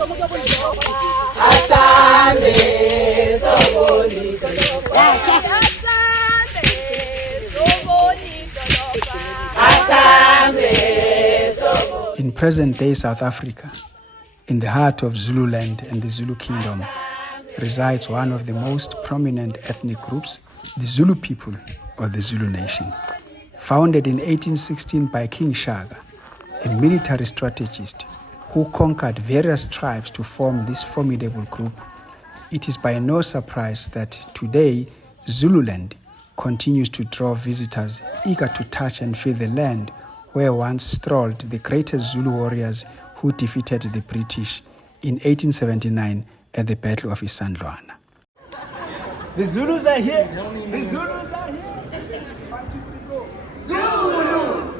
In present-day South Africa, in the heart of Zululand and the Zulu Kingdom, resides one of the most prominent ethnic groups, the Zulu people or the Zulu Nation. Founded in 1816 by King Shaka, a military strategist who conquered various tribes to form this formidable group, it is by no surprise that today Zululand continues to draw visitors eager to touch and feel the land where once strolled the greatest Zulu warriors who defeated the British in 1879 at the Battle of Isandlwana. The Zulus are here! The Zulus are here! 1, 2, 3, go! Zulu!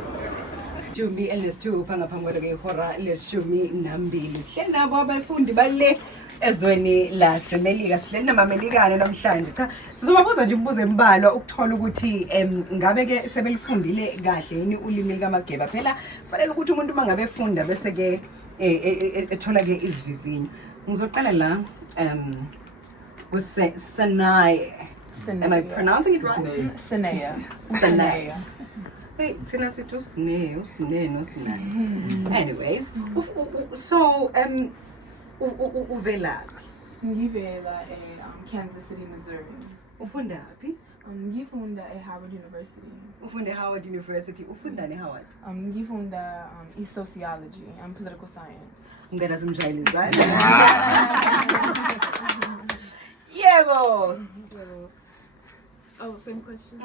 Jumi elesithupha ngaphambi kwehora leshumi nambili. Sihleli nabo abafundi bale ezweni lasemelika. Sihleli namamelikane namhlanje. Cha, sizobabuza nje imibuzo embalwa ukuthola ukuthi ngabe ke sebelifundile kahle yini ulimi likaMageba. Phela fanele ukuthi umuntu mangabe efunda bese ke ethola ke izivivinyo. Ngizoqala la Sanai. Am I pronouncing it right? Sanaya. Sanaya. Hey, Tina said no. Anyways, so uvela. Ngivela Kansas City, Missouri. Ufunda hapi? Ngifunda Howard University. Ufunda Howard University. Ufunda ne Howard? Ngifunda sociology and political science. Ngena simjayelizana. Yebo. Oh, same question.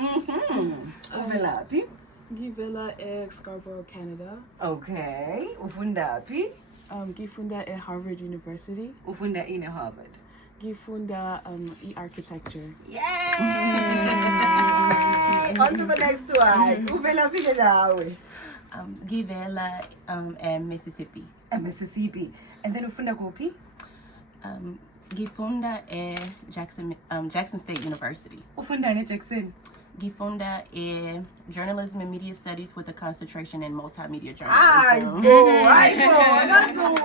Uvela hapi? Ngivela Scarborough, Canada. Okay. Ufunda hapi? Ngifunda Harvard University. Ufunda in Harvard. Ngifunda architecture. Yay! On to the next one. Uvela hapi ke nawe? Ngivela Mississippi. Mississippi. And then ufunda kuphi? Ngifunda Jackson State University. Ufunda ne Jackson? Ngifunda journalism and media studies with a concentration in multimedia Ay, journalism.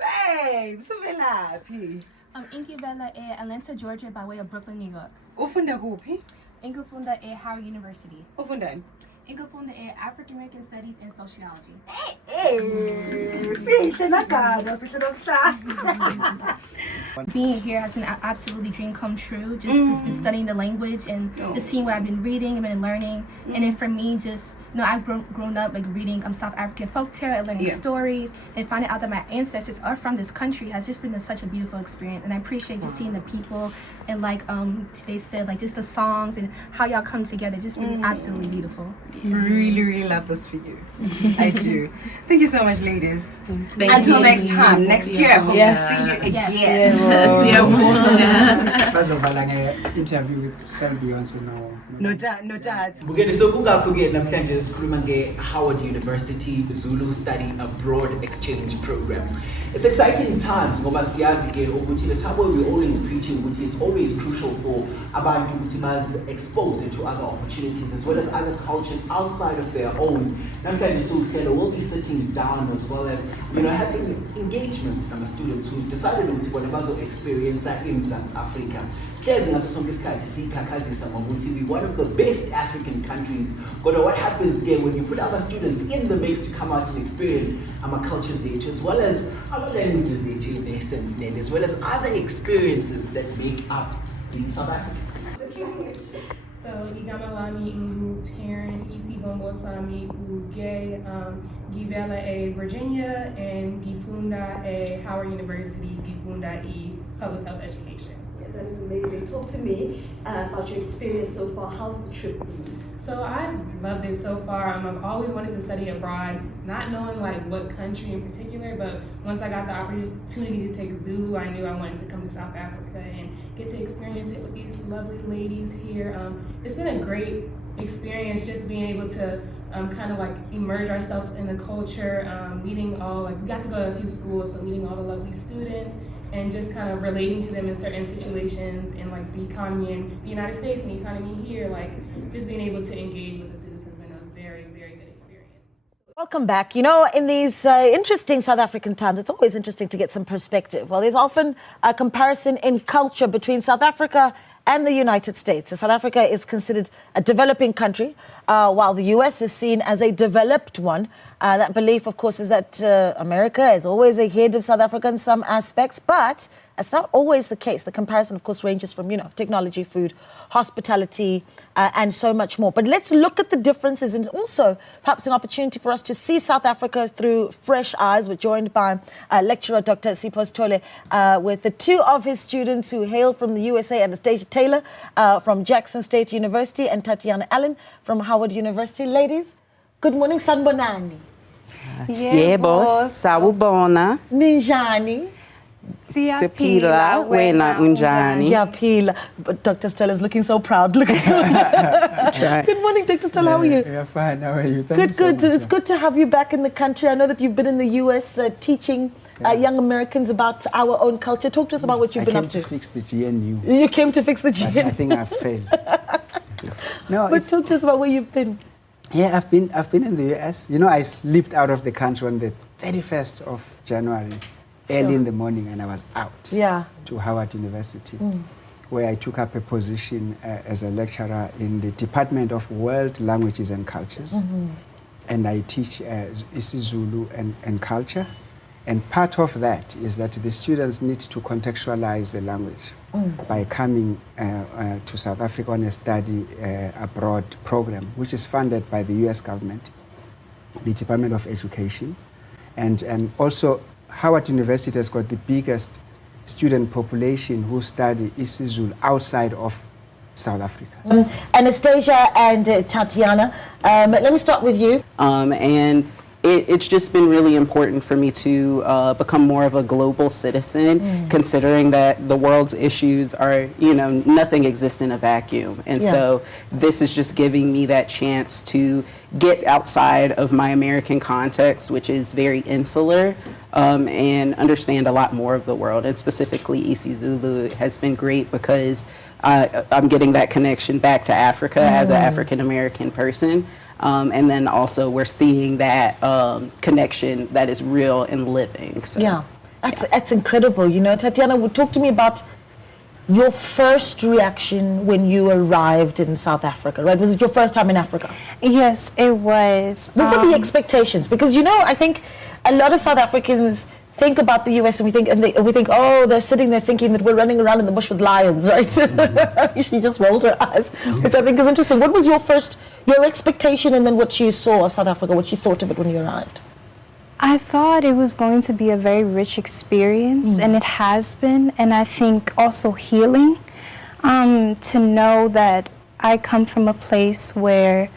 Babe, uvela hapi? Ngivela Atlanta, Georgia by way of Brooklyn, New York. Ufunda kuphi? Ngifunda Howard University. Ufundani? Ngifunda African American Studies and Sociology. Being here has been an absolutely dream come true. Just been studying the language and just seeing what I've been reading and been learning. And then for me, just I've grown up like reading South African folktale and learning stories and finding out that my ancestors are from this country has just been such a beautiful experience. And I appreciate just seeing the people and like they said, like just the songs and how y'all come together. Just been absolutely beautiful. Really love this for you. I do. Thank you so much, ladies. Until next time, next year, I hope to see you again. Bazovala nge-interview with Selby Beyonce No doubt. Bugeni so kungakho-ke namhlanje sikhuluma nge-Howard University Zulu Study Abroad Exchange Program. It's exciting times ngoba siyazi-ke ukuthi the time where we're always preaching ukuthi it's always crucial for abantu ukuthi bazi-expose to other opportunities as well as other cultures outside of their own. Namhlanje siwuhlelo we'll be sitting down as well as having engagements with students who've decided ukuthi bona bazo-experience in South Africa. Sihlezi ngaso sonke isikhathi siyikhakhazisa ngokuthi we one of the best African countries. But what happens again when you put our students in the mix to come out and experience our cultures as well as our languages in essence, as well as other experiences that make up being South African. So Igamalami Ngu Taryn, Isi Bongo Sami Uge, Givela Virginia, and Gifunda Howard University, Gifunda Public Health Education. That is amazing. Talk to me about your experience so far. How's the trip been? So I've loved it so far. I've always wanted to study abroad, not knowing like what country in particular, but once I got the opportunity to take Zulu, I knew I wanted to come to South Africa and get to experience it with these lovely ladies here. It's been a great experience just being able to kind of like immerse ourselves in the culture, meeting all, like we got to go to a few schools, so meeting all the lovely students, and just kind of relating to them in certain situations in like the economy in the United States and the economy here, like just being able to engage with the students has been a very, very good experience. Welcome back. You know, in these interesting South African times, it's always interesting to get some perspective. Well, there's often a comparison in culture between South Africa and the United States. South Africa is considered a developing country, while the US is seen as a developed one. That belief, of course, is that America is always ahead of South Africa in some aspects, but it's not always the case. The comparison, of course, ranges from, technology, food, hospitality, and so much more. But let's look at the differences, and also perhaps an opportunity for us to see South Africa through fresh eyes. We're joined by lecturer Dr. Sipho Sithole with the two of his students who hail from the USA, Anastasia Taylor from Jackson State University and Tatiana Allen from Howard University. Ladies, good morning, sanibonani. Yebo, sawubona. Ninjani. Siphila, wena unjani? Siyaphila. But Dr. Stella is looking so proud. Look at Good morning, Dr. Stella. How are you? Yeah, fine. How are you? Thank you so Good. much. It's good to have you back in the country. I know that you've been in the US teaching young Americans about our own culture. Talk to us about what you've been up to. I came to fix the GNU. You came to fix the GNU. I think I failed. No, but talk to us about where you've been. Yeah, I've been in the US. You know, I slipped out of the country on the 31st of January. Early in the morning, and I was out to Howard University, where I took up a position as a lecturer in the Department of World Languages and Cultures. And I teach isiZulu and culture. And part of that is that the students need to contextualize the language by coming to South Africa on a study abroad program, which is funded by the US government, the Department of Education, and also Howard University has got the biggest student population who study isiZulu outside of South Africa. Anastasia and Tatiana, let me start with you. And it's just been really important for me to become more of a global citizen, considering that the world's issues are, nothing exists in a vacuum. And so this is just giving me that chance to get outside of my American context, which is very insular, and understand a lot more of the world. And specifically, isiZulu has been great because I'm getting that connection back to Africa as an African-American person. And then also we're seeing that connection that is real and living. So, that's incredible. Tatiana, talk to me about your first reaction when you arrived in South Africa, right? Was it your first time in Africa? Yes, it was. What were the expectations? Because, I think a lot of South Africans think about the US and we think, oh, they're sitting there thinking that we're running around in the bush with lions, right? She just rolled her eyes, which I think is interesting. What was your expectation, and then what you saw of South Africa, what you thought of it when you arrived? I thought it was going to be a very rich experience, and it has been, and I think also healing, to know that I come from a place where,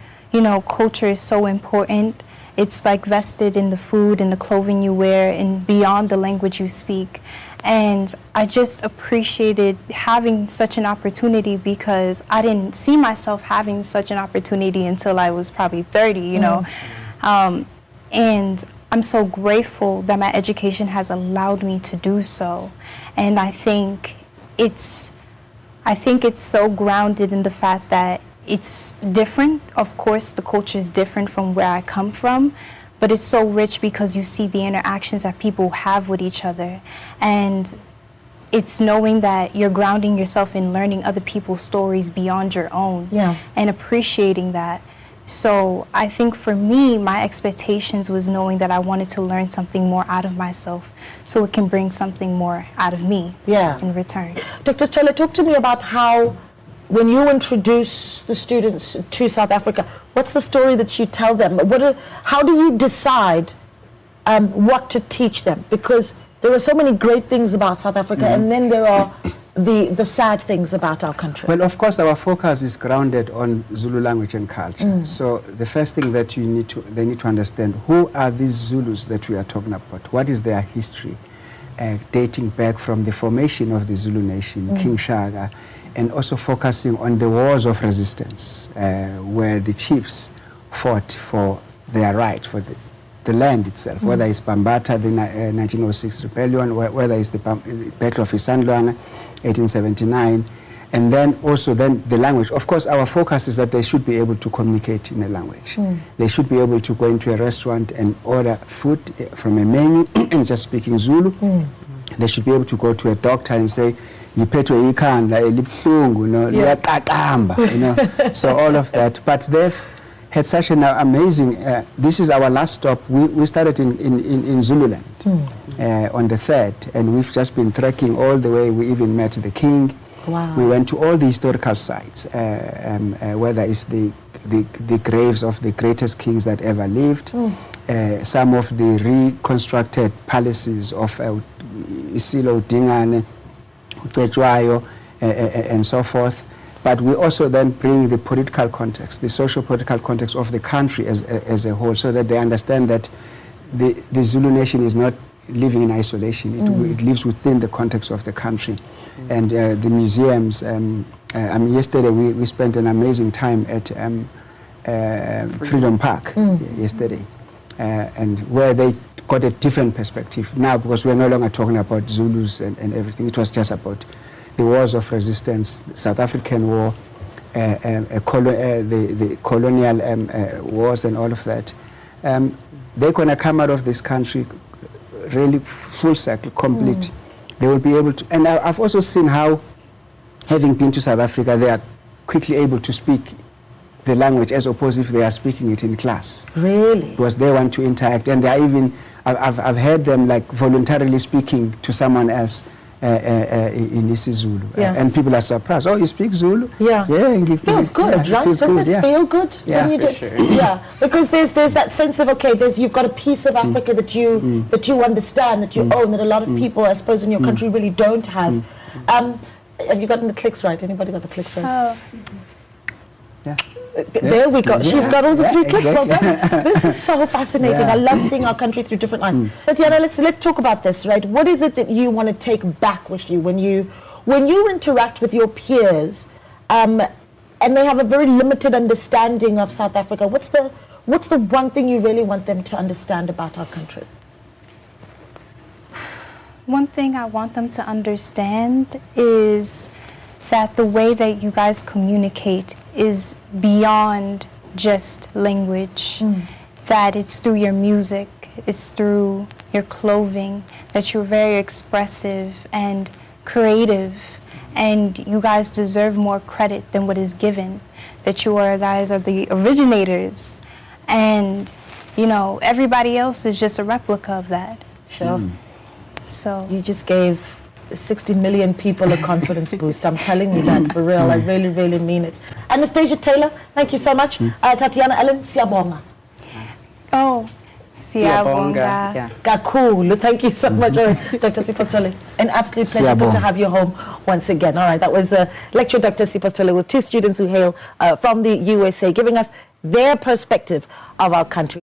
culture is so important. It's like vested in the food and the clothing you wear and beyond the language you speak. And I just appreciated having such an opportunity because I didn't see myself having such an opportunity until I was probably 30, and I'm so grateful that my education has allowed me to do so. And I think it's so grounded in the fact that it's different. Of course, the culture is different from where I come from, but it's so rich because you see the interactions that people have with each other. And it's knowing that you're grounding yourself in learning other people's stories beyond your own and appreciating that. So I think for me, my expectations was knowing that I wanted to learn something more out of myself so it can bring something more out of me in return. Dr. Sithole, talk to me about how, when you introduce the students to South Africa, what's the story that you tell them? How do you decide what to teach them? Because there are so many great things about South Africa, and then there are the sad things about our country. Well, of course, our focus is grounded on Zulu language and culture. So the first thing that they need to understand, who are these Zulus that we are talking about? What is their history, dating back from the formation of the Zulu nation, King Shaka, and also focusing on the wars of resistance, where the chiefs fought for their right, for the land itself, whether it's Bambata, the 1906 rebellion, whether it's the Battle of Isandlwana, 1879, And then also then the language. Of course, our focus is that they should be able to communicate in a language. They should be able to go into a restaurant and order food from a menu and just speaking Zulu. They should be able to go to a doctor and say, "Ngiphethwe ikhanda elibuhlungu, liyaqaqamba," So all of that. But they've had such an amazing, this is our last stop. We started in Zululand on the 3rd, and we've just been trekking all the way. We even met the king. Wow. We went to all the historical sites, whether it's the graves of the greatest kings that ever lived, some of the reconstructed palaces of Isilo Dingane, Ucetshwayo, and so forth. But we also then bring the political context, the social-political context of the country as a whole, so that they understand that the Zulu nation is not living in isolation. It lives within the context of the country. And the museums, yesterday we spent an amazing time at Freedom Park yesterday, and where they got a different perspective now, because we're no longer talking about Zulus and everything. It was just about the wars of resistance, South African war, the colonial wars and all of that. They're going to come out of this country really full circle, complete. They will be able to, and I've also seen how, having been to South Africa, they are quickly able to speak the language as opposed if they are speaking it in class. Really? Because they want to interact, and they are even, I've heard them like voluntarily speaking to someone else in isiZulu, and people are surprised. "Oh, you speak Zulu?" Yeah. Yeah, feels good, right? Feels Doesn't good, it feel good Yeah, when you for do? sure. Yeah, because there's that sense of, okay, you've got a piece of Africa that you understand, that you own, that a lot of people, I suppose, in your country really don't have. Have you gotten the clicks right? Anybody got the clicks right? There we go. She's got all the 3 clicks. Well done. This is so fascinating. I love seeing our country through different eyes. Tatiana, let's talk about this, right? What is it that you want to take back with you when you interact with your peers, and they have a very limited understanding of South Africa? What's the one thing you really want them to understand about our country? One thing I want them to understand is that the way that you guys communicate is beyond just language, that it's through your music, it's through your clothing, that you're very expressive and creative, and you guys deserve more credit than what is given, that you guys are the originators, and everybody else is just a replica of that. Sure. So you just gave 60 million people a confidence boost. I'm telling you that for real. I really, really mean it. Anastasia Taylor, thank you so much. Tatiana Ellen, siyabonga. Oh, siyabonga. Yeah. Kakulu, thank you so much. Dr. Sipho Sithole, an absolute pleasure. Good to have you home once again. All right, that was lecture Dr. Sipho Sithole with 2 students who hail from the USA, giving us their perspective of our country.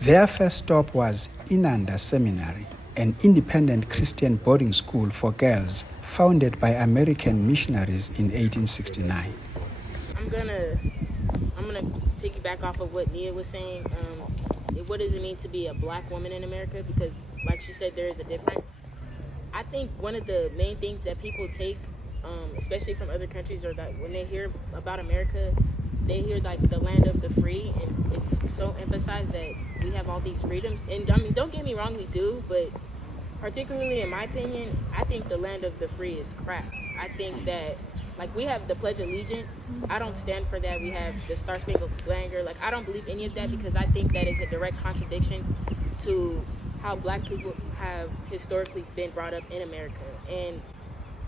Their first stop was Inanda Seminary, an independent Christian boarding school for girls founded by American missionaries in 1869. I'm gonna piggyback off of what Nia was saying. What does it mean to be a black woman in America? Because, like she said, there is a difference. I think one of the main things that people take, especially from other countries, or that when they hear about America, they hear like the land of the free, and it's so emphasized that we have all these freedoms. And I mean, don't get me wrong, we do, but particularly in my opinion, I think the land of the free is crap. I think that, like, we have the Pledge of Allegiance. I don't stand for that. We have the Star Spangled Banner. Like, I don't believe any of that, because I think that is a direct contradiction to how black people have historically been brought up in America. And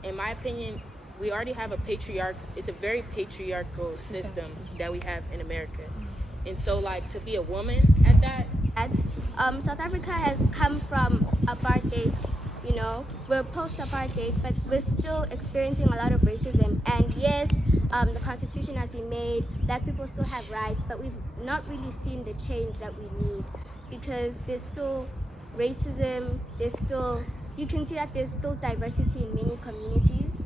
in my opinion, we already have it's a very patriarchal system that we have in America. And so, like, to be a woman at that. South Africa has come from apartheid, we're post-apartheid, but we're still experiencing a lot of racism. And yes, the Constitution has been made, black people still have rights, but we've not really seen the change that we need, because there's still racism, you can see that there's still diversity in many communities,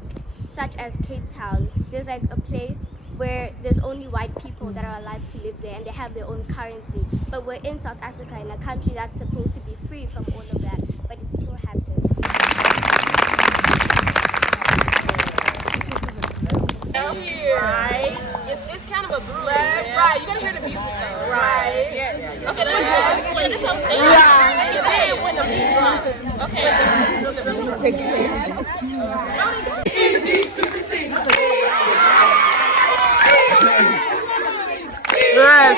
such as Cape Town. There's like a place where there's only white people that are allowed to live there, and they have their own currency. But we're in South Africa, in a country that's supposed to be free from all of that, but it still happens. here. Right. It's kind of a group. Right. You gotta hear the music though. Right. Yeah. Okay. Let's wait. It's okay. Right. You can when the beat drops. Okay. Yes.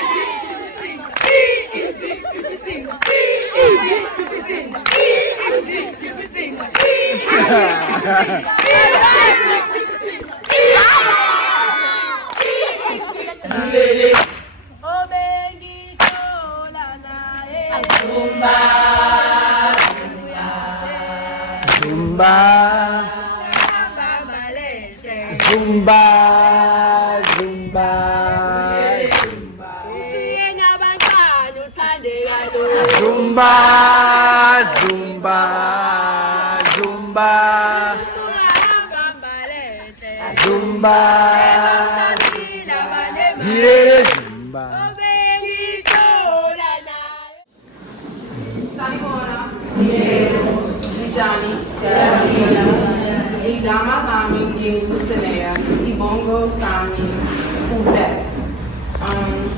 Zumba, Zumba, Zumba, Zumba, Zumba, Zumba, Zumba, yeah, Zumba. Johnny, Idama Lami, Lucinea, Sibongo Sami, Udes.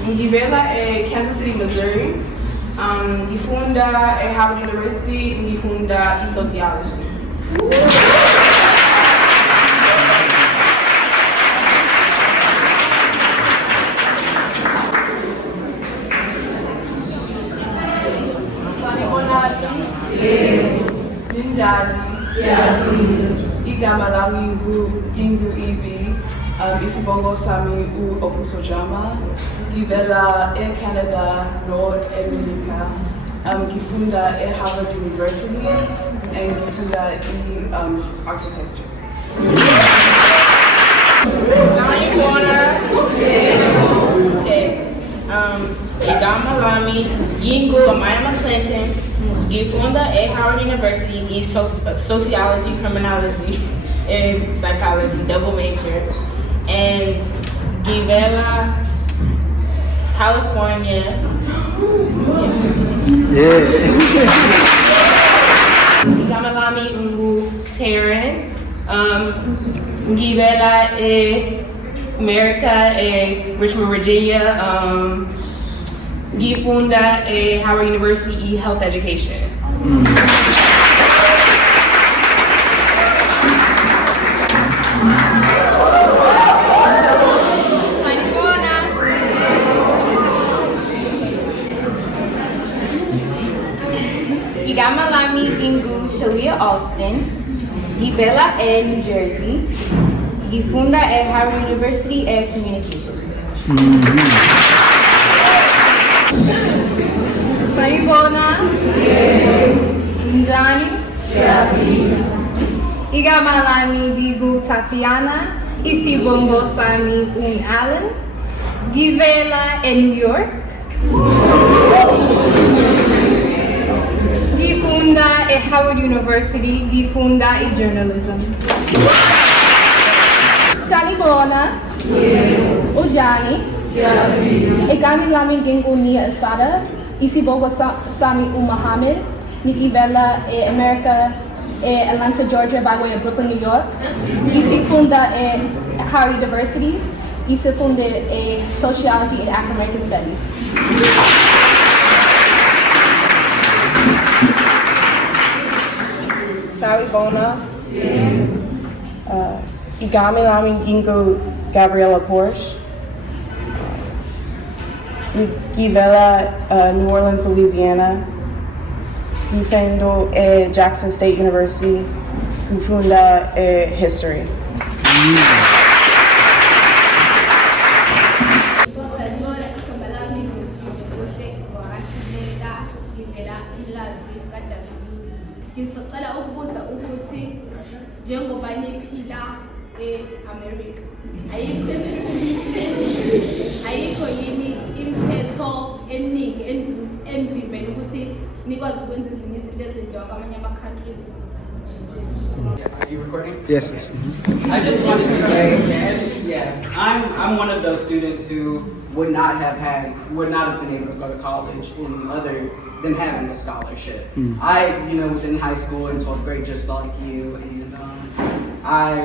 Ngivela Kansas City, Missouri. Ngifunda Harvard University, ngifunda sociology. Igama lami Gingu Ibi, Isibongo Sami U Okusojama, Givela Canada, North America, Gifunda Harvard University, and Gifunda Architecture. Igama Lami, Yingu Amaya Clinton, Gifunda Harvard University, Sociology, Criminology, and Psychology, double major, and Givela, California. Yeah. Igama Lami Ungu Taryn, Givela America, Richmond, Virginia, Gifunda Howard University Health Education. Igama Lami Ingu Shalia Alston, Gibela New Jersey, Gifunda Howard University Communications. Saibona, Njani, Igama Lami Digu Tatiana, Isibongo Sami Allen, Givela New York, Gifunda Howard University, Gifunda Journalism. Salibona, Ujani, Igami Lami Gingu Nia Asada, Isibongo Sami Muhammad, Nikki Bella, America, Atlanta, Georgia, by way of Brooklyn, New York. Isifunda Howard University, Isifunda Sociology and African American Studies. Salibona, Igami Lami Gingu Gabriela Porsche, Givela, New Orleans, Louisiana, Gifendo Jackson State University, Gufunda History. Ngisacela ukubuza ukuthi njengoba niphila e-America ayikho yini imithetho eminingi enivimela ukuthi nikwazi ukwenza ezinye izinto ezenziwa kwamanye ama-countries? Are you recording? Yes. I just wanted to say, I'm one of those students who would not have been able to go to college other than having a scholarship. I, was in high school in 12th grade just like you, and I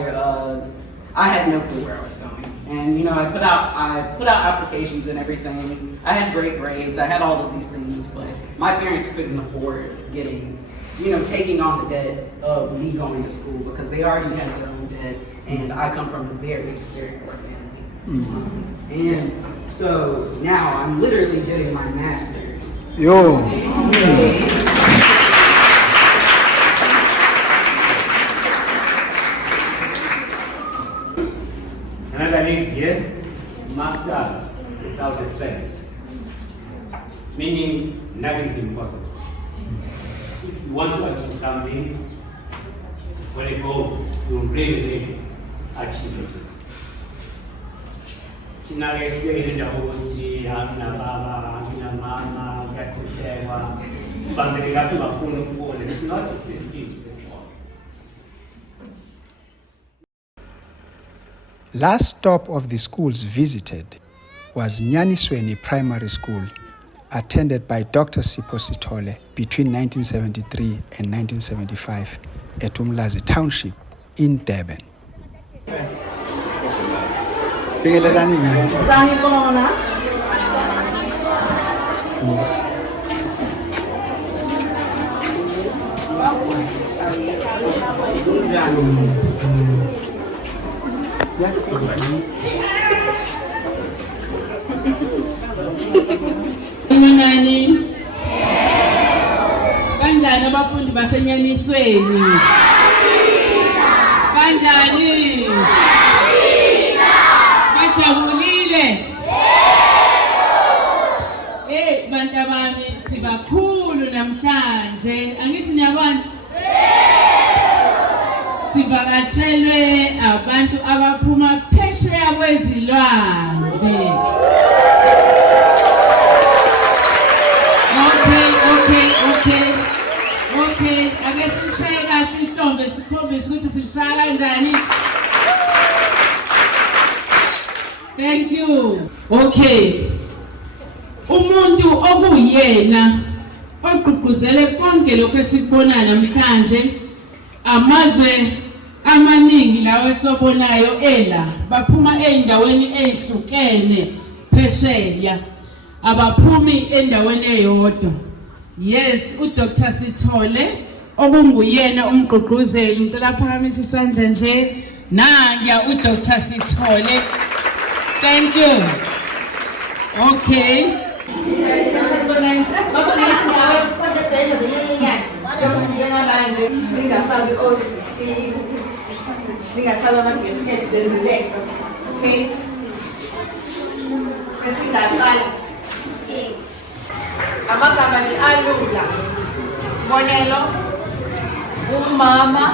had no clue where I was going. And I put out applications and everything. I had great grades. I had all of these things, but my parents couldn't afford taking on the debt of me going to school because they already had their own debt, and I come from a very, very poor family. And so now I'm literally getting my master's. Yo. Another name here, masters without a cent. Meaning nothing is impossible. If you want to achieve something, when you go, you really achieve it. Chinagesiya indawo ukuthi amina baba, amina mama, ngiyakhohlelwa. Bangeke lapho bafuna ukufunda. It's not just this kids. Last stop of the schools visited was Nyanisweni Primary School, attended by Dr. Sipho Sithole between 1973 and 1975 at Umlazi Township in Durban. Nani kanjani abafundi basenyanisweni kanjani bajabulile bantu bami sibakhulu namhlanje angithi niyabona sivakashelwe abantu abaphuma phesheya kwezilwandle. Okay, ake sishaye kahle ihlombe sikhombise ukuthi silishaya kanjani. Thank you. Okay. Umuntu okuyena ogqugquzele konke lokho esikubona namhlanje amazwe amaningi lawo esobonayo baphuma eindaweni ezihlukene phesheya abaphumi endaweni eyodwa. Yes, uDr. Sithole okunguyena umgqugquzeli ngicela phakamise isandla nje nangiya uDr. Sithole. Thank you. Okay. Amagama nje alula. Sibonelo, umama.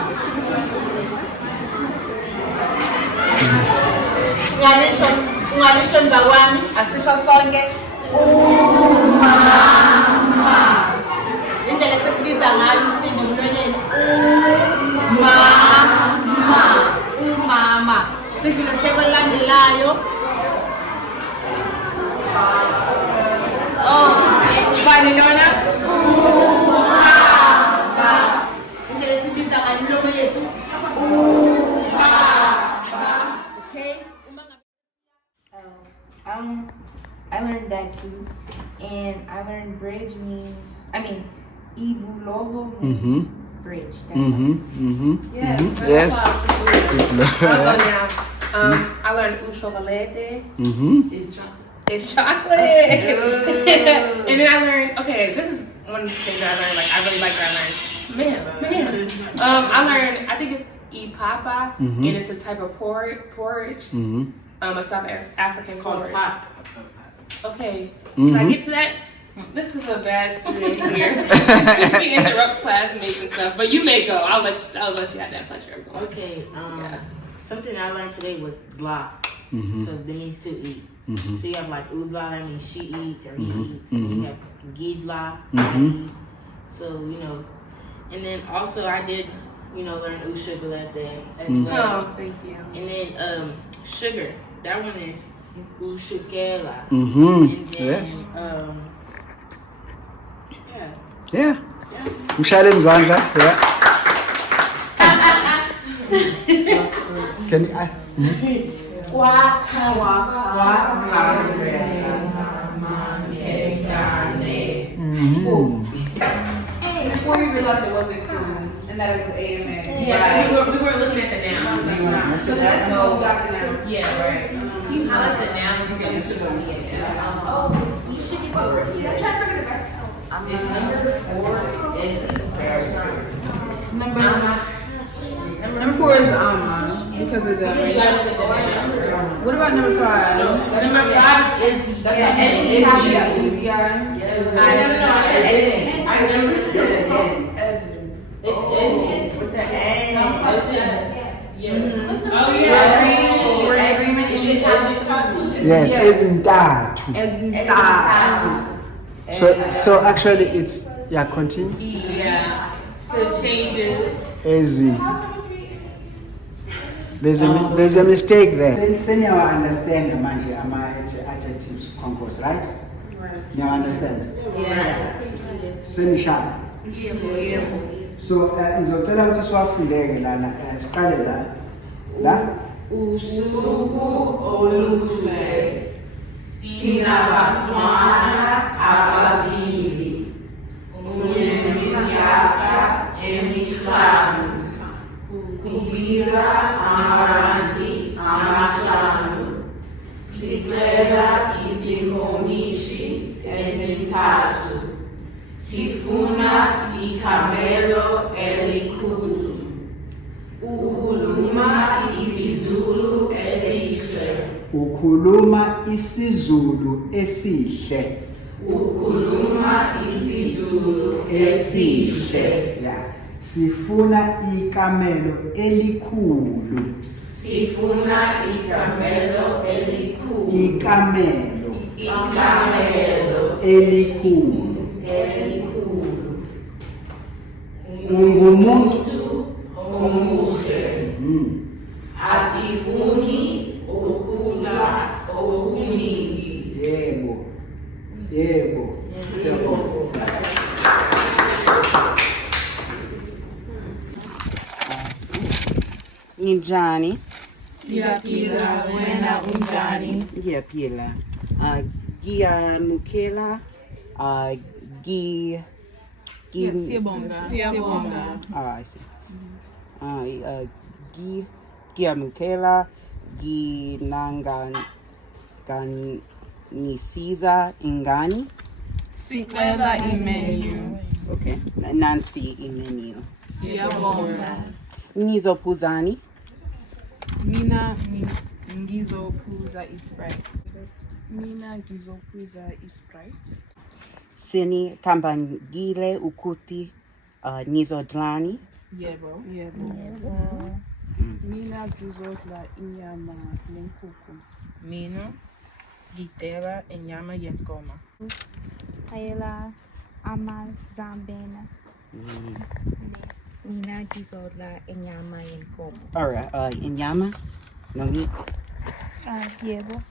Ungalisho mntakwami, asisho sonke. Umama. Indlela esikubiza ngayo umsindo emlonyeni. Umama. Sidlule sekwelandelayo. Bani lona? Indlela esibiza ngayo imlomo yethu. Okay? I learned that too, and I learned bridge means, Ibuloho means bridge. Yes. I learned chocolate. It's chocolate. And then I learned, this is one of the things that I learned, I really like that I learned. I learned, I think it's ipapa, and it's a type of porridge. A South African porridge. Pop. Okay, can I get to that? This is a bad student here. He interrupts classmates and stuff, but you may go. I'll let you have that pleasure of going. Okay. Something I learned today was blah. So that means to eat. So you have like udla, that means she eats or he eats. And you have gidla, eat. So and then also I did learn chocolate as well. Oh, thank you. And then sugar. That one is ushukela. Yes. Yeah. Mshale Nzandla. Yeah. Can Before we realized it wasn't cool and that it was AMA. Yeah, we weren't looking at the noun. But that's how we got the noun. Yeah, right. I like the noun because it should go me and Oh, you should get the word. I'm trying to bring it back. Is number 4 is Number 4 is because of the. What about number 5? Number 5 is Izzy. That's not Izzy. It's Izzy. With the N. Oh yeah. We're in agreement. Yes, isn't that? So actually it's, yeah, continue. Yeah. The changes. Easy. There's a mistake there. Senior understand manje adjectives concourse, right? Right. Now understand? Yeah. Semi sharp. So ngizocela ukuthi siwafundeke lana siqale la Usuku oluhle sinabantwana ababili uneminyaka emihlanu kubiza amarandi amahlanu sicela izinkomishi ezintathu sifuna ikamelo elikhulu ukhuluma isiZulu esihle ukhuluma isiZulu esihle. ukhuluma isiZulu esihle Yeah. Sifuna ikamelo elikhulu. sifuna ikamelo elikhulu Ikamelo elikhulu ungumuntu omuhle asifuni ukudla okuningi Yebo. Siyabonga. Njani? Siyaphila, wena unjani? Ngiyaphila. Ngiyamukela. Siyabonga. I see. Ngiyamukela. Nisiza ingani. Sicela imenu. Okay. Nansi imenu. Siyabonga. Nizopuzani. Mina ngizophuza Sprite. Sini kambangile ukuti nizodlani. Yebo. Mina ngizodla inyama nenkukhu. Mina ngidela inyama yenkomo. Ayela amazambena. Mina ngizodla inyama yenkomo. Alright, inyama no meat. Yebo.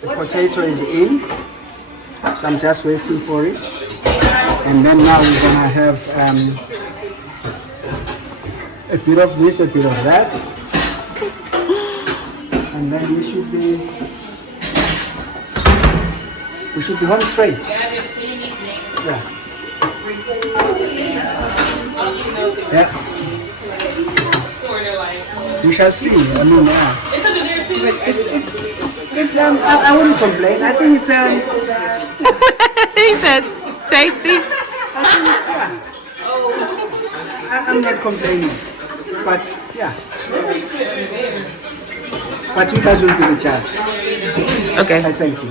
The potato is in, so I'm just waiting for it. And then now we're gonna have a bit of this, a bit of that. And then we should be home straight. Yeah. Yeah. We shall see. I mean, it's I wouldn't complain. I think it's He said tasty. I think it's I'm not complaining, but yeah. But you guys will be the judge. Okay. I thank you.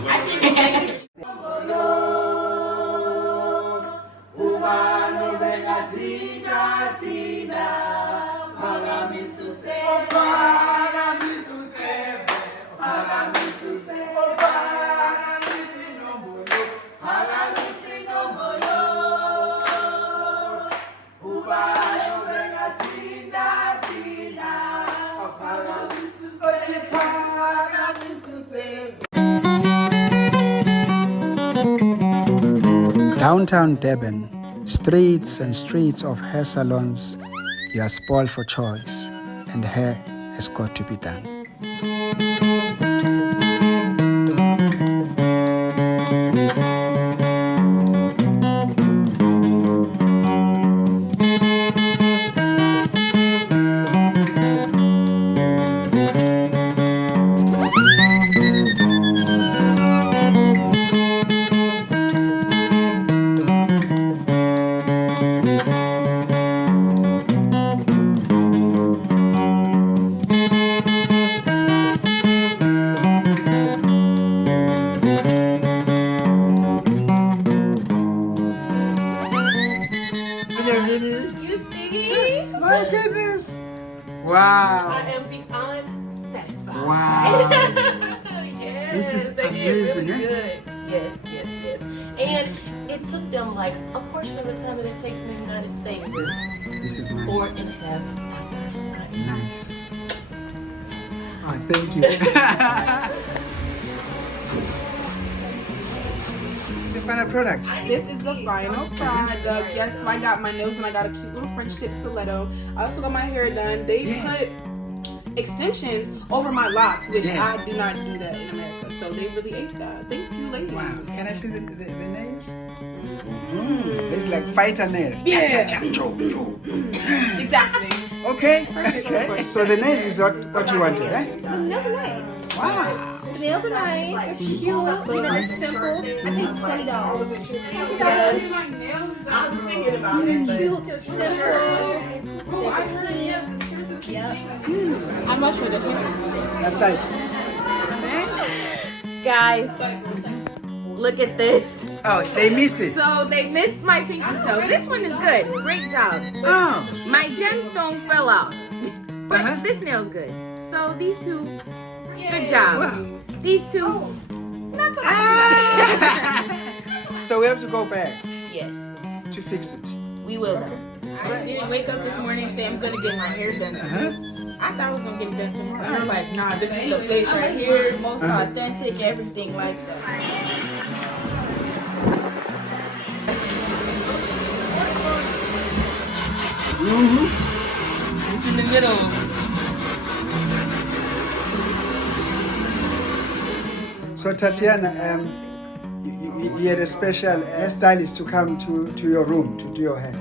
Downtown Durban, streets and streets of hair salons, you are spoiled for choice, and hair has got to be done. This is they did amazing, really eh? good. Yes, yes, yes. And it took them like a portion of the time that it takes in the United States This is nice. 4.5 hours. Nice. Oh, thank you. The final product. This is the final product. Yes, so I got my nails and I got a cute little French tip stiletto. I also got my hair done. They put extensions over my locks, which I do not do that in America. So they really ate that. Thank you, ladies. Wow. Can I see the nails? It's like fighter nail. Yeah. Cha, cha, cha, cho, cho. Exactly. Okay. Okay. So the nails is what you wanted, eh? The nails are nice. Wow. The nails are nice. They're cute. You know, they're simple. I paid $20. $20. I'm thinking about They're it. cute. They're simple. They're clean. Yep. How much for the That's it. Guys, look at this. Oh, they missed it. So they missed my pinky toe. This one is good. Great job. Oh. My gemstone fell off. But this nail's good. So these two, good job. Wow. These two, not so much. So we have to go back Yes, to fix it. we will. I didn't wake up this morning and say I'm gonna get my hair done today. I thought I was gonna get it done tomorrow. I'm like, nah, this is the place right here, most authentic, everything like that. It's in the middle. So Tatiana, you had a special hairstylist to come to your room to do your hair.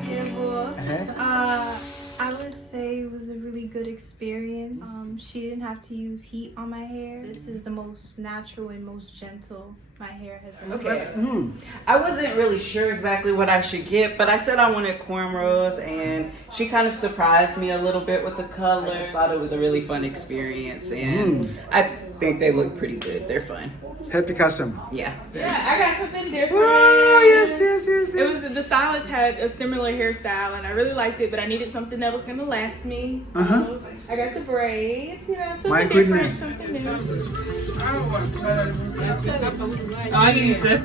I would say it was a really good experience. She didn't have to use heat on my hair. This is the most natural and most gentle my hair has ever been. I wasn't really sure exactly what I should get, but I said I wanted cornrows, and she kind of surprised me a little bit with the color. I just thought it was a really fun experience, and I think they look pretty good. They're fun. Happy customer. Yeah. Yeah, I got something different. Oh, yes, yes, yes, yes. It was the stylist had a similar hairstyle, and I really liked it, but I needed something that was gonna last me. So I got the braids, you know, something My different, goodness. something new. Oh, I get used to it.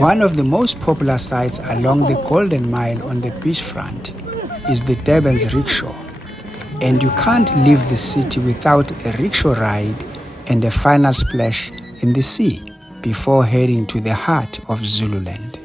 One of the most popular sites along the Golden Mile on the beachfront is the Durban's rickshaw. And you can't leave the city without a rickshaw ride and a final splash in the sea before heading to the heart of Zululand.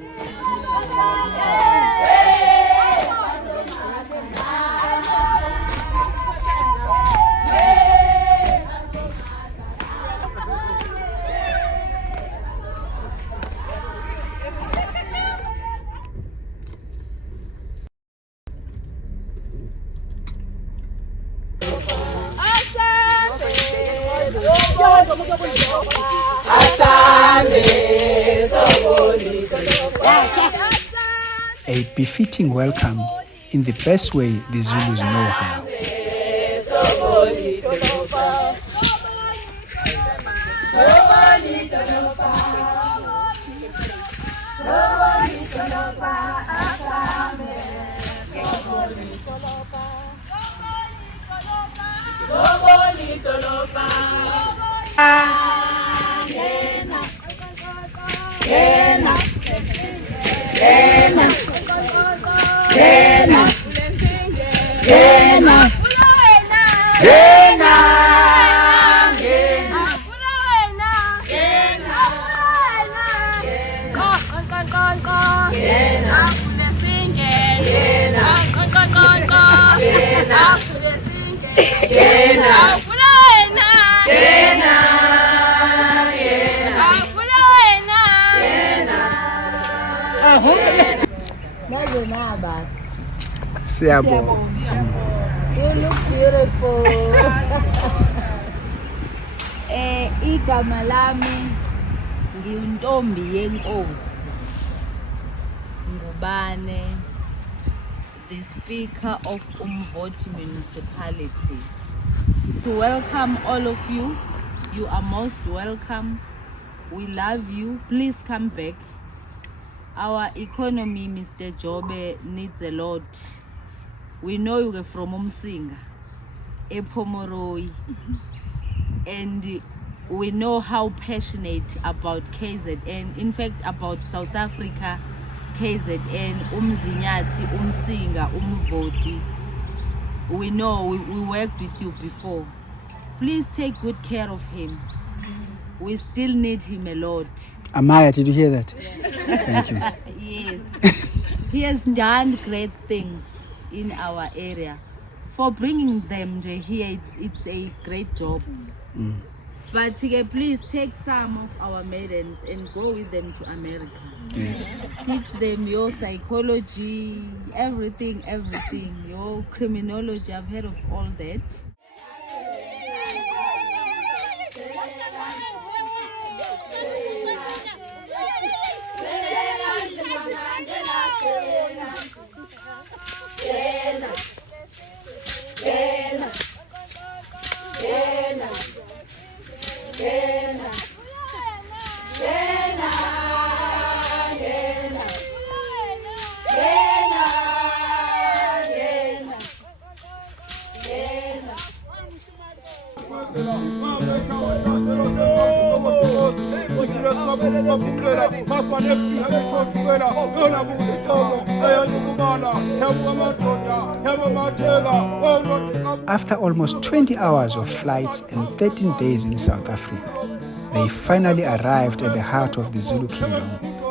A befitting welcome in the best way the Zulus know how. Siyabonga. You look beautiful. Igama lami ngiyintombi yenkosi. Ngubane, the speaker of Umvoti municipality. To welcome all of you. You are most welcome. We love you. Please come back. Our economy, Mr. Jobe, needs a lot. We know you from Umsinga, Epomoroi, and we know how passionate about KZN, in fact about South Africa, KZN, Umzinyati, Umsinga, Umvoti. We know we worked with you before. Please take good care of him. We still need him a lot. Amaya, did you hear that? Thank you. Yes. He has done great things in our area. For bringing them here, it's a great job. But please take some of our maidens and go with them to America. Yes. Teach them your psychology, everything, your criminology. I've heard of all that. After almost 20 hours of flights and 13 days in South Africa, they finally arrived at the heart of the Zulu kingdom,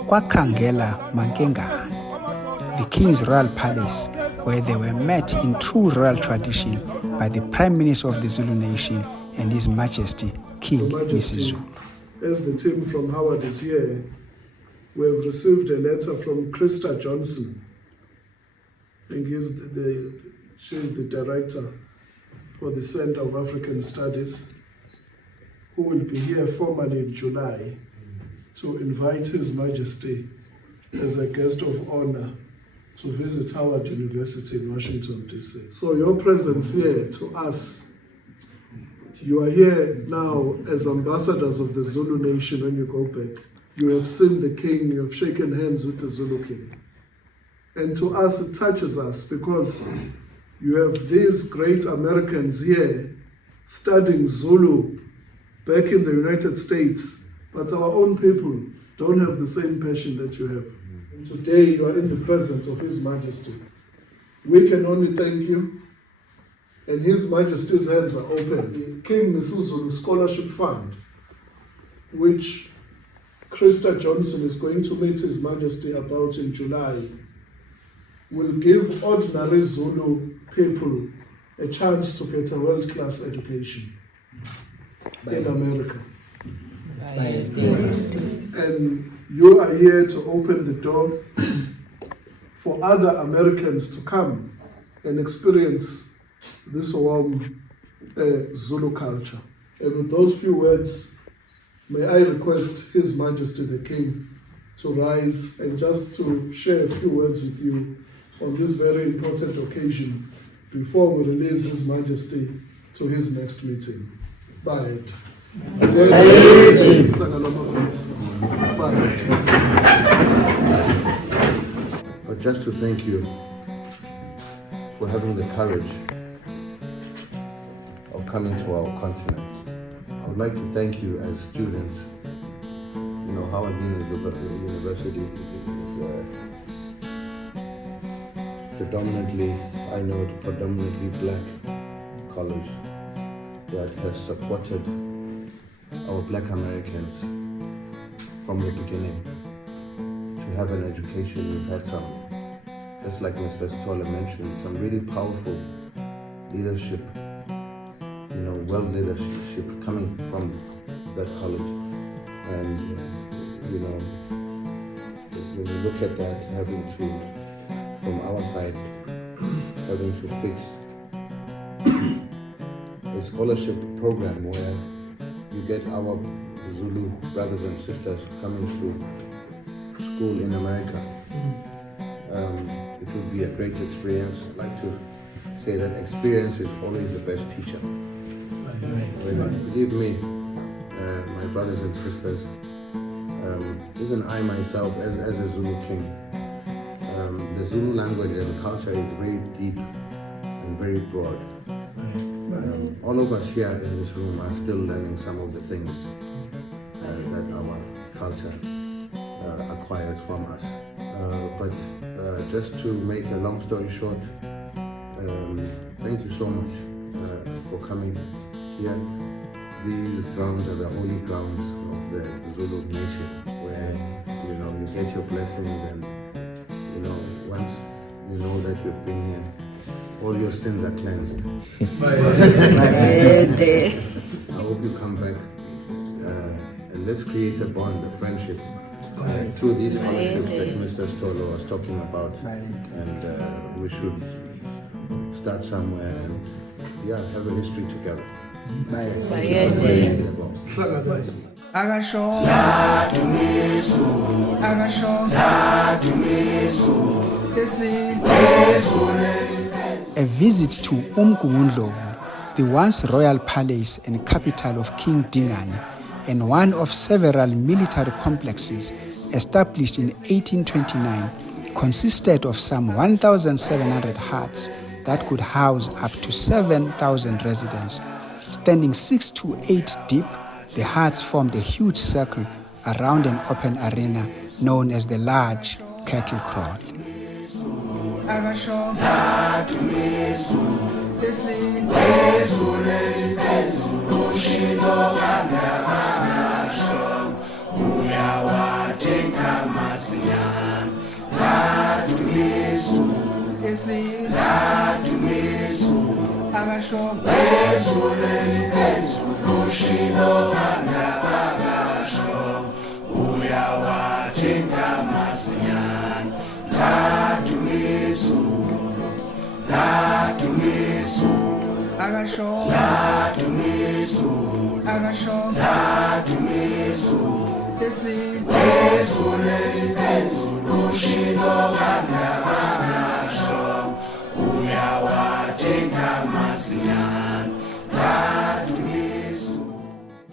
KwaKhangela Mankengana, the king's royal palace, where they were met in true royal tradition by the Prime Minister of the Zulu nation and His Majesty King Misizulu. As the team from Howard is here, we have received a letter from Krista Johnson. I think she's the director for the Center of African Studies, who will be here formally in July to invite His Majesty as a guest of honor to visit Howard University in Washington, D.C. So your presence here to us, you are here now as ambassadors of the Zulu nation. When you go back, you have seen the king, you have shaken hands with the Zulu king. And to us, it touches us because you have these great Americans here studying Zulu back in the United States, but our own people don't have the same passion that you have. And today, you are in the presence of His Majesty. We can only thank you, and His Majesty's hands are open. The King Misizulu Scholarship Fund, which Krista Johnson is going to meet His Majesty about in July, will give ordinary Zulu people a chance to get a world-class education in America. And you are here to open the door for other Americans to come and experience this warm Zulu culture. And with those few words, may I request His Majesty the King to rise and just to share a few words with you on this very important occasion before we release His Majesty to his next meeting. Bayede. But just to thank you for having the courage of coming to our continent. I would like to thank you as students. You know, Howard University is predominantly black college that has supported our black Americans from the beginning to have an education. We've had some, just like Mr. Sithole mentioned, some really powerful leadership, world leadership coming from that college. And, when you look at that, having to, from our side, having to fix a scholarship program where you get our Zulu brothers and sisters coming to school in America. It would be a great experience. I'd like to say that experience is always the best teacher. Believe me, my brothers and sisters, even I myself as a Zulu king, the Zulu language and culture is very deep and very broad. All of us here in this room are still learning some of the things that our culture acquires from us. But just to make a long story short, thank you so much for coming here. These grounds are the holy grounds of the Zulu nation, where you get your blessings, and once you know that you've been here, all your sins are cleansed. I hope you come back and let's create a bond, a friendship through these scholarships that Mr. Sithole was talking about, and we should start somewhere and have a history together. A visit to Umgungundlovu, the once royal palace and capital of King Dingane, and one of several military complexes established in 1829, consisted of some 1,700 huts that could house up to 7,000 residents. Standing 6 to 8 deep, the huts formed a huge circle around an open arena known as the large cattle kraal.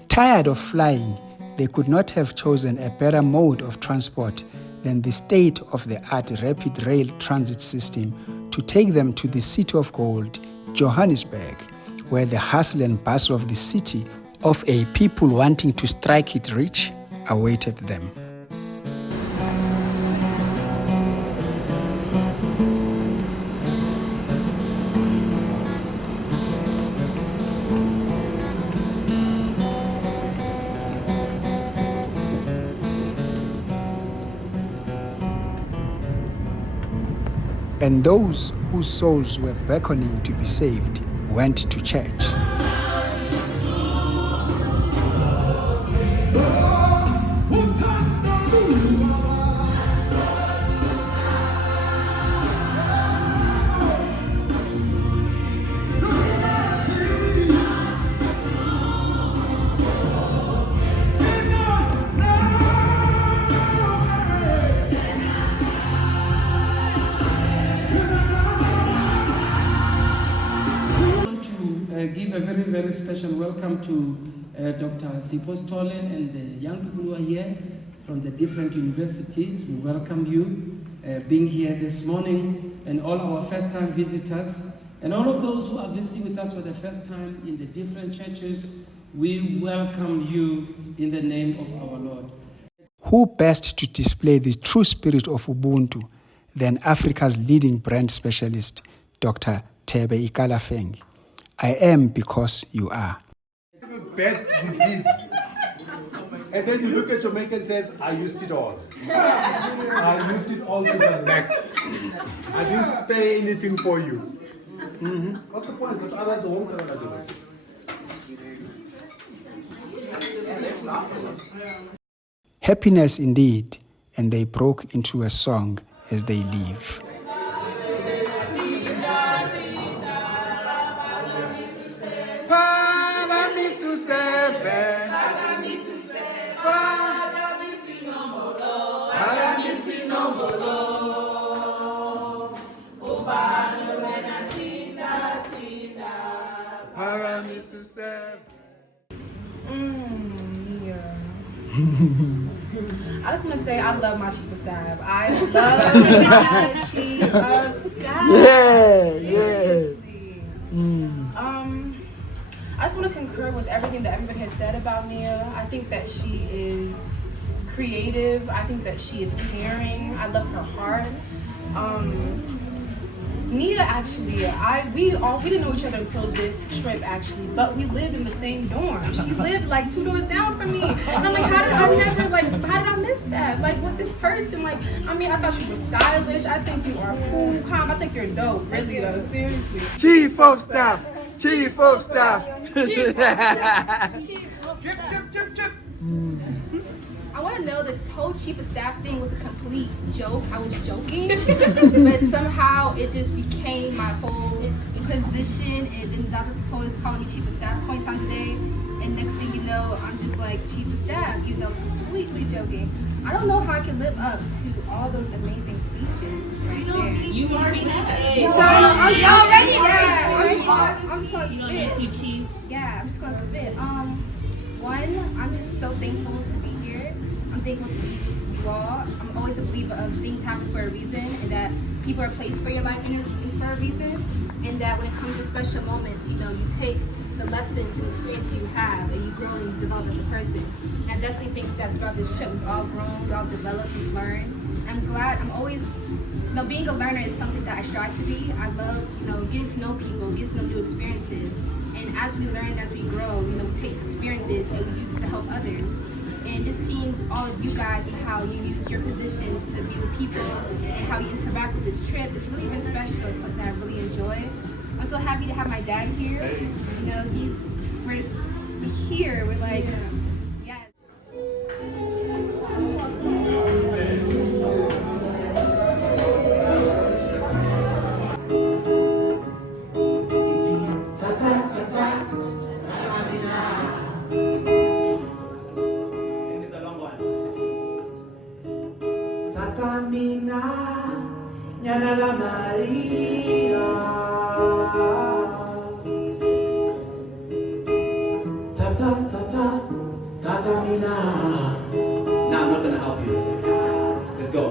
Tired of flying, they could not have chosen a better mode of transport than the state-of-the-art rapid rail transit system to take them to the city of gold, Johannesburg, where the hustle and bustle of the city of a people wanting to strike it rich awaited them. And those whose souls were beckoning to be saved went to church. Give a very, very special welcome to Dr. Sipho Sithole and the young people who are here from the different universities. We welcome you being here this morning, and all our first-time visitors, and all of those who are visiting with us for the first time in the different churches. We welcome you in the name of our Lord. Who best to display the true spirit of Ubuntu than Africa's leading brand specialist, Dr. Thebe Ikalafeng? I am because you are. Bad disease. And then you look at your mate and says, I used it all. I used it all to the max. I didn't spare anything for you. What's the point? Because others won't say what I do. Happiness indeed, and they broke into a song as they leave. I just want to say I love my sheep of stab. I love my sheep of stab. Yeah. Seriously. I just want to concur with everything that everybody has said about Nia. I think that she is creative. I think that she is caring. I love her heart. Nia actually, we didn't know each other until this trip actually, but we lived in the same dorm. She lived like 2 doors down from me, and I'm like, how did I miss that? Like with this person, like, I mean, I thought you were stylish. I think you are cool, calm. I think you're dope, really though, seriously. Chief of Staff, Chief of Staff. I want to know the whole chief of staff thing was a complete joke. I was joking, but somehow it just became my whole position. And then Dr. Sithole is calling me chief of staff 20 times a day. And next thing you know, I'm just like chief of staff, even though I was completely joking. I don't know how I can live up to all those amazing speeches. Right there. You already know. So I'm just gonna spit. Yeah, I'm just gonna spit. One, I'm just so thankful to be here. I'm thankful to be with you all. I'm always a believer of things happen for a reason, and that people are placed for your life for a reason, and that when it comes to special moments, you take the lessons and experiences you have, and you grow and you develop as a person. And I definitely think that throughout this trip, we've all grown, we've all developed, we've learned. I'm glad. I'm always, being a learner is something that I strive to be. I love, getting to know people, getting to know new experiences. And as we learn, as we grow, we take experiences and we use it to help others. And just seeing all of you guys and how you use your positions to be with people and how you interact with this trip, it's really been special. It's something I really enjoy. I'm so happy to have my dad here. We're here. We're like, yeah. Now I'm not gonna help you. Let's go.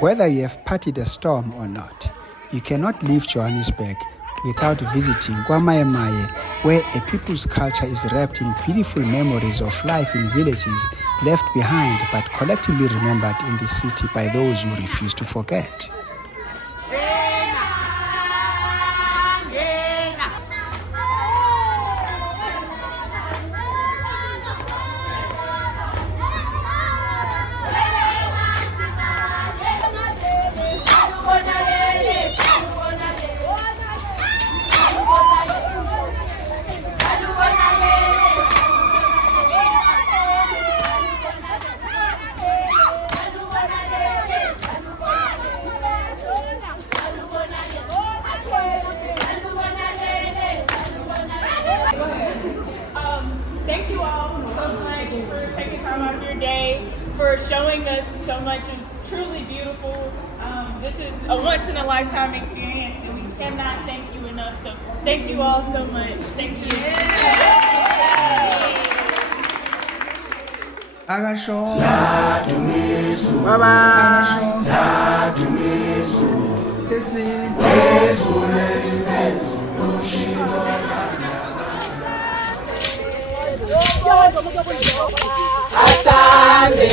Whether you have partied a storm or not, you cannot leave Johannesburg without visiting KwaMaye, where a people's culture is wrapped in beautiful memories of life in villages left behind but collectively remembered in the city by those who refuse to forget. for showing us so much. It's truly beautiful. This is a once-in-a-lifetime experience, and we cannot thank you enough. So thank you all so much. Thank you. Asante